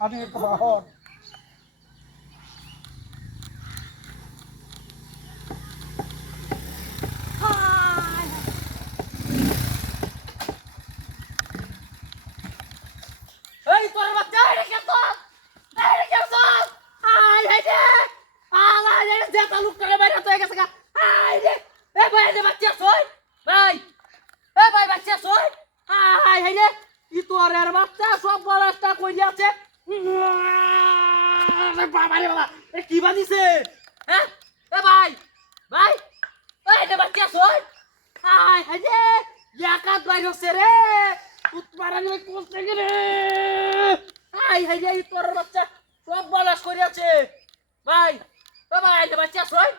আমি একটু বাহর এই তোর বাচ্চা এটা কে তো এটা কে তো আই হাইতে আলা এটা যেটা লোকটাকে বাইরে তো গেছে গা আই রে এ ভাই এ বাচ্চা সই ভাই এ ভাই বাচ্চা সই আই হাইরে ই তোর এর বাচ্চা সব বড়টা কই যাচ্ছে বাবা রে বাবা এ কি বানিছে হ্যাঁ এ ভাই ভাই এই এটা বাচ্চা সই আই হাইরে ইয়াকাত বাইরে হচ্ছে রে উৎপারানি ওই কোস্তে গেলে আই হাই রে তোর বাচ্চা সব বলাস করে আছে ভাই ও ভাই এটা বাচ্চা সই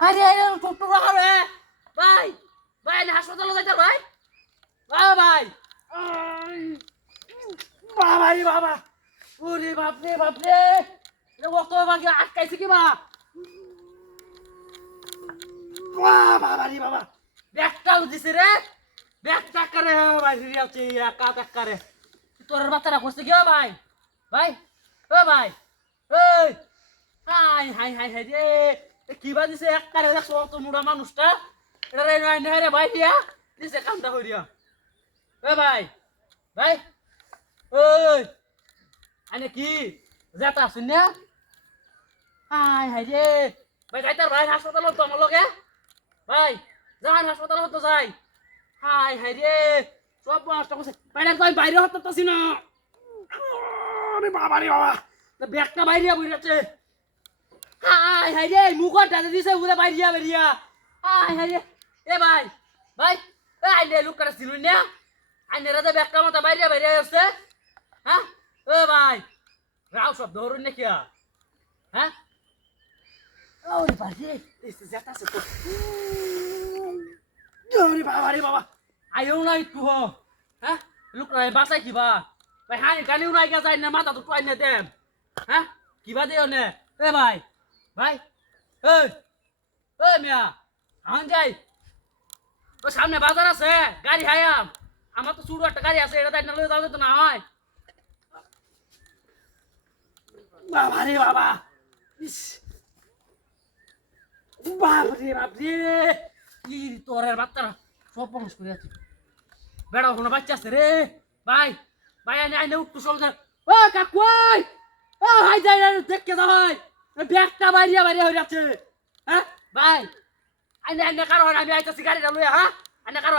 আরে আরে টুকটুক হবে ভাই ভাই না হাসপাতালে যাইতে ভাই বাবা ভাই বাবা রে বাবা ওরে বাপ রে এ কত ভাগে আটকাইছে কি বা বাবা রে বাবা ব্যাগটাও দিছে রে ব্যাগটা করে ভাই রিয়াছে একা করে তোর বাচ্চারা করছে কি ভাই ভাই ও ভাই এই হাই হাই হাই হাই রে কি বাজিছে এক করে দেখো তো মুড়া মানুষটা এটা রে নাই না রে ভাই দিয়া দিছে কামটা কইরিয়া এ ভাই ভাই ওই আনে কি যেটা শুন না হাই হাই রে ভাই যাইতার ভাই হাসপাতালে তো আমার লগে ভাই যান হাসপাতালে তো যাই হাই হাই রে সব নষ্ট করছে বাইরে তো আমি বাইরে হতে পারছি না আরে বাবা রে বাবা তো ব্যাগটা বাইরে বইরাছে হাই হাই রে মুখটা ডালে দিছে উড়ে বাইরে বেরিয়া হাই হাই রে এ ভাই ভাই এ আইলে লুক করে ছিল না আইনে রাতে ব্যাগটা মতো বাইরে আসছে হ্যাঁ ও ভাই রাও সব ধরুন নাকি হ্যাঁ ওরে বাড়ি এসে যেতাছে তো ওরে বাবা রে বাবা আইও না একটু হ হ্যাঁ লোক বাঁচাই কিবা ভাই হানি টানিও নাই গা যাই না মাথা তো টয় না দেন হ্যাঁ কিবা দিও নে এ ভাই ভাই এই এই মিয়া আন যাই ও সামনে বাজার আছে গাড়ি হায়াম আমার তো ছোট একটা গাড়ি আছে এটা তাই না লয়ে যাও তো না হয় বাবা রে বাবা ইস বাপরে ই তোরের বাচ্চারা সব পরশ করে আছে বেড়া কোনো বাচ্চা আছে রে ভাই ভাই আইনে উঠতো সঙ্গে ও কাকুই ও হাই যাই দেখতে যাও হয় ব্যাগটা বাইরে হয়ে যাচ্ছে হ্যাঁ ভাই আইনে কারো আমি আইতাছি গাড়িটা লইয়া হ্যাঁ আইনে কারো